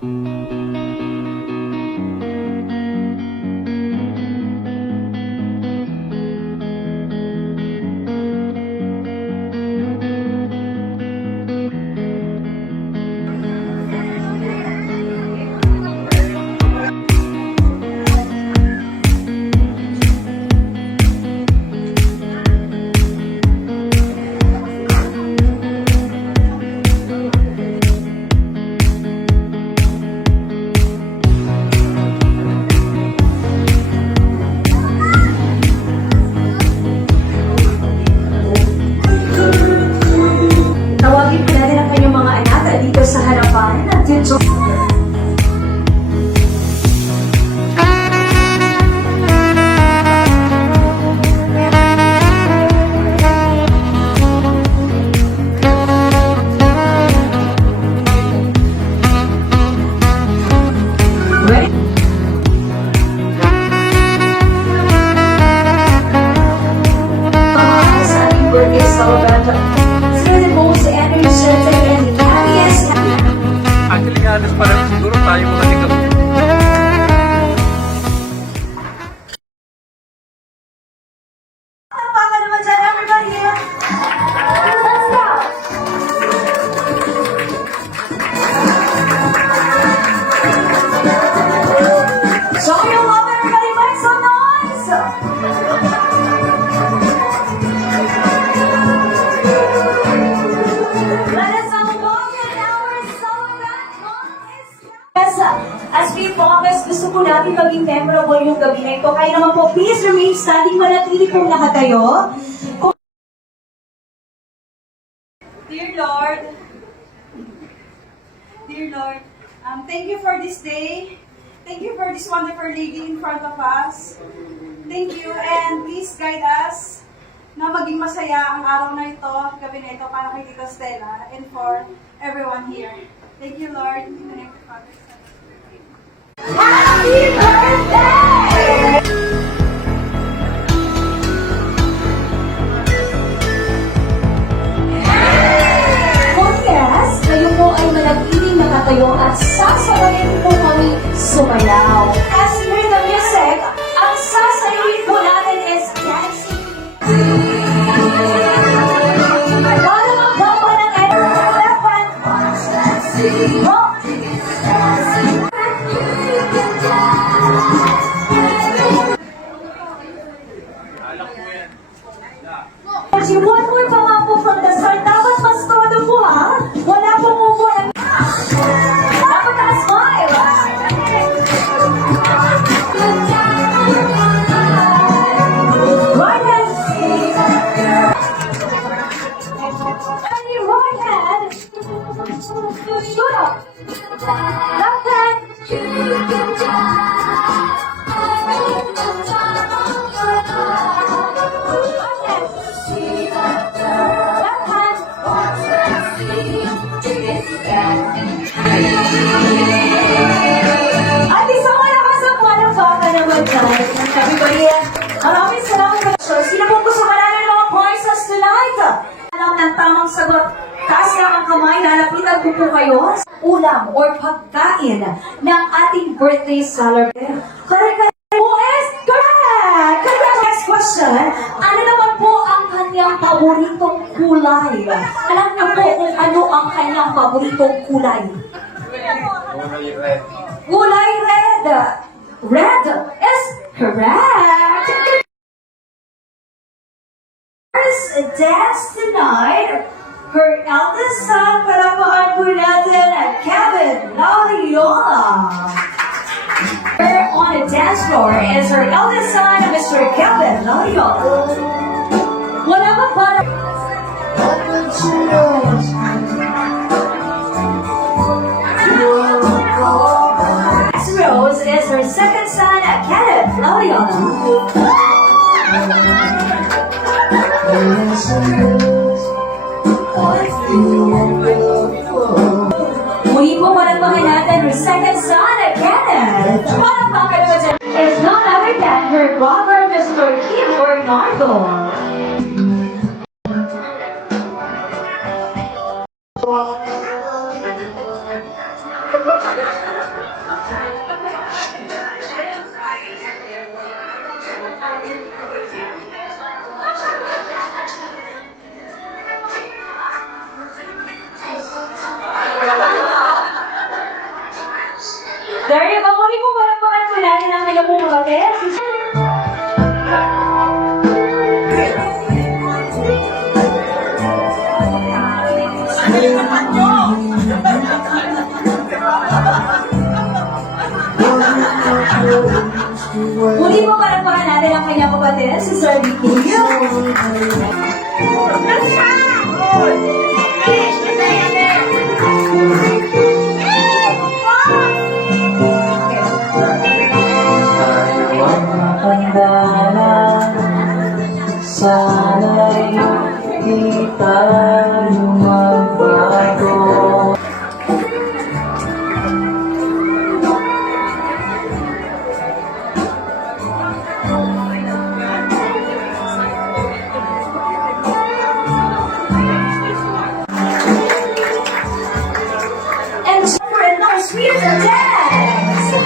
Tawagin po natin ang kanyang mga anak dito sa harapan at dito. Sa ating birthday celebration. Sila po si Andrew Shelton and Arias. Actually, halos parang siguro tayo mga tingnan. Baka naman dyan, everybody. Let's go! Show your love, everybody. Make some noise! Let us unlock it, our celebration. Yes, as we promise, gusto po natin maging memorable yung gabi na ito. Kaya naman po, please remain standing. Manatili po lahat tayo. Dear Lord, thank you for this day. Thank you for this wonderful lady in front of us. Thank you, and please guide us na maging masaya ang araw na ito, gabi na ito, para kay Tita Stella and for everyone here. Thank you, Lord. In the name of the Father, Son, and Spirit. Happy birthday! Kung yes, kayo po ay manatiling nakatayo at sasabayin po kami sumayaw. As for the music, ang sasayaw po natin is dancing. Para magbawa ng elephant. One more pa nga po from the start. Dapat mas todo po ha. Wala po po. Dapat na-smile. Right hand. And your right hand. Shoot up. Left hand. At isang malakas ang palakpakan naman dyan. Everybody, maraming salamat. Sino po gusto manalo ng mga prizes tonight? Alam ng tamang sagot. Taas lang ang kamay, lalapitan ko po kayo. Ulam or pagkain ng ating birthday celebration. Correct po is correct! Correct! Next question. Ano naman po ang kanyang paboritong kulay? Alam niyo po kung ano ang kanyang paboritong kulay? Kulay red. Red is correct. First dance tonight. Her eldest son, palapakan po natin, Kevin Lariola. Here on the dance floor is her eldest son, Mr. Kevin Lariola. Wala ba para... Next rose is her second son, Kenneth Lariola. Muli po palakpakan natin her second son, Kenneth. Palakpakan naman dyan is none other than her brother, Mr. Kim Bernardo. There you go. Muli po parang po natin ang kanyang mga kapatid. Muli po parang natin ang kanyang kapatid, si Sir Vicky. Sana'y di tayo magbago. And for a nice music dance!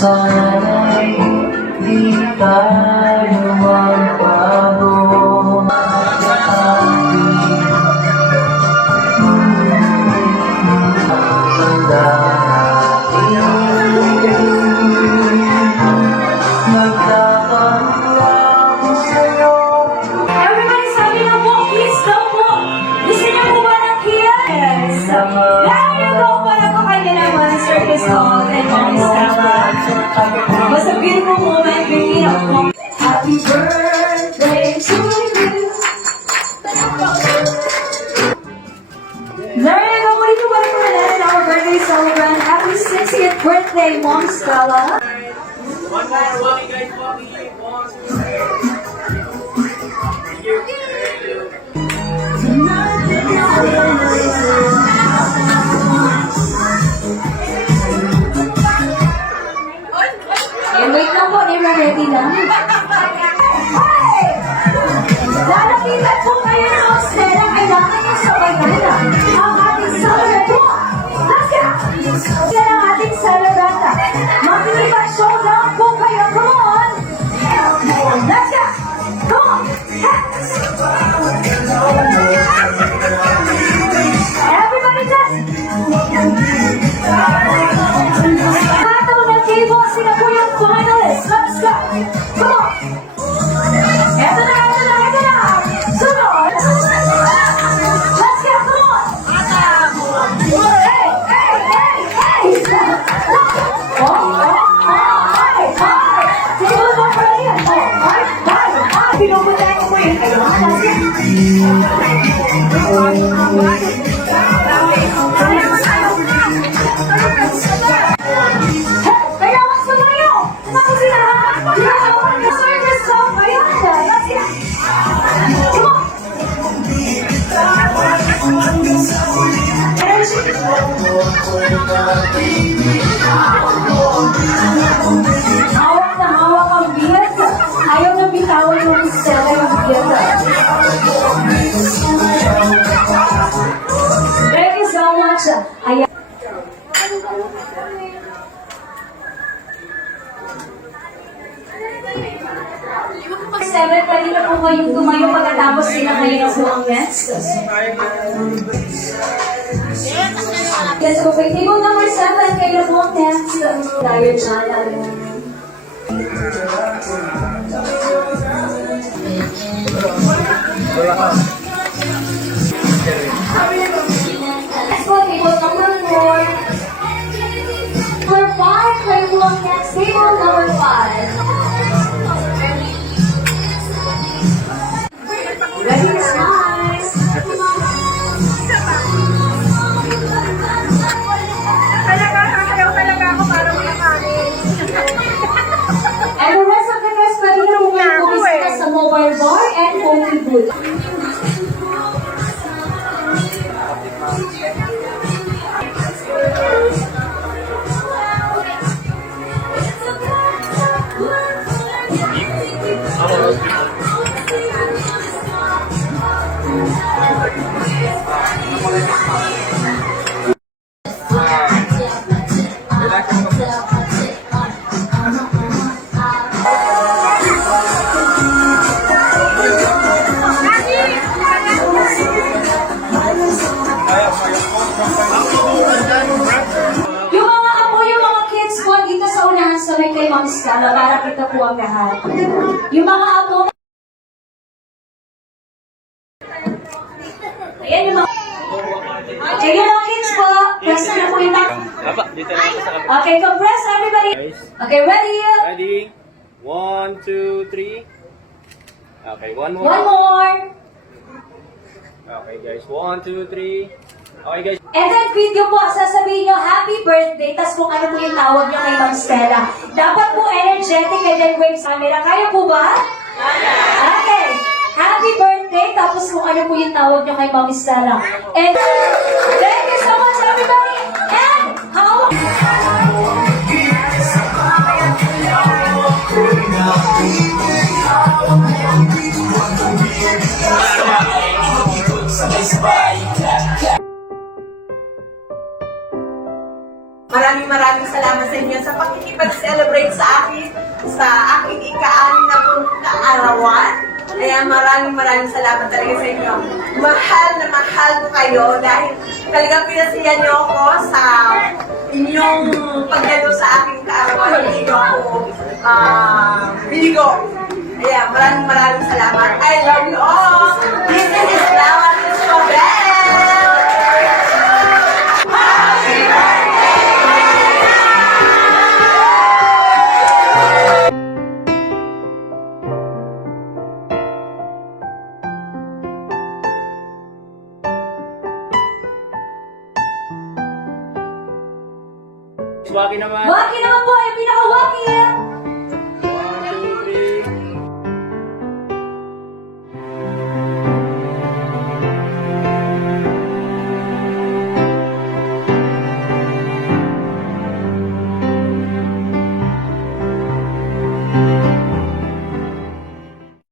Sana'y di tayo magbago. Tanda nagtatanggap sa'yo. Everybody sabi na po, kiss daw po. Gusto niyo po ba ng kiss? There you go. Para po kayo naman, Sir Cristol and Mom Stella. Was a beautiful moment, bringing up mom. Happy birthday to you. There you go. Muli po ba po natin our birthday celebrant. Happy 60th birthday, Mom Stella. Wait lang po, di ba ready lang? Hey! Lalapitan po kayo ng Stella, kailangan niyo sabay kayo. Ang ating celebrant po! Let's go! Yan ang ating celebrant. Makikipag showdown po kayo. Come on! Let's go! Come on! Everybody dance! Kataw ng table, sila po yung finalists. Let's go! Come on! Eto na! Sunod! Let's go! Come on! Hey! Table mo pala yan. Pinuputay ko po yun. Kailangan sumayo! Ano sila? Service song kayo. Let's go! Come on! Hawak na hawak ang biyat. Ayaw na bitawan yung Stella yung biyat. Thank you so much. Ayaw. Seven, pwede na po kayong tumayo pagkatapos sila kayo ng songs. Yes, so kay table number 7, kayo po next. Tayo dyan. Next po, table number 4. For 5, kayo po next. Table number 5. Ready to smile. Talaga ako para makakain. And the rest of the guests, pwede na muna po bisita sa mobile bar and photo booth. Yung mga apo, yung mga kids po, dito sa unahan sa may kay Ma'am Scala para kita po ang lahat. Yung mga apo, ayan yung mga, okay, yung mga kids po, press na po yung Aba, dito na ako sa kapit. okay, compress everybody. Okay, ready? Ready? 1, 2, 3. Okay, one more. One more. Okay guys, 1, 2, 3. Okay guys. And then video po, sasabihin nyo, happy birthday, tas kung ano po yung tawag nyo kay Ma'am Stella. Dapat po energetic and then wave sa camera. Kaya po ba? Okay. Happy birthday, tapos kung ano po yung tawag nyo kay Ma'am Stella. And thank you so much everybody. And how... Maraming salamat sa inyo sa pakikipag-celebrate sa akin sa aking ika-anim na pong kaarawan. Kaya maraming salamat talaga sa inyo. Mahal na mahal ko kayo dahil talagang pinasiyan niyo ako sa inyong pagdalo sa aking kaarawan. Hindi niyo ako biligo. Kaya maraming salamat. I love you all. This is Flower Isabel. Swaki naman. Waki naman po, yung pinaka-waki.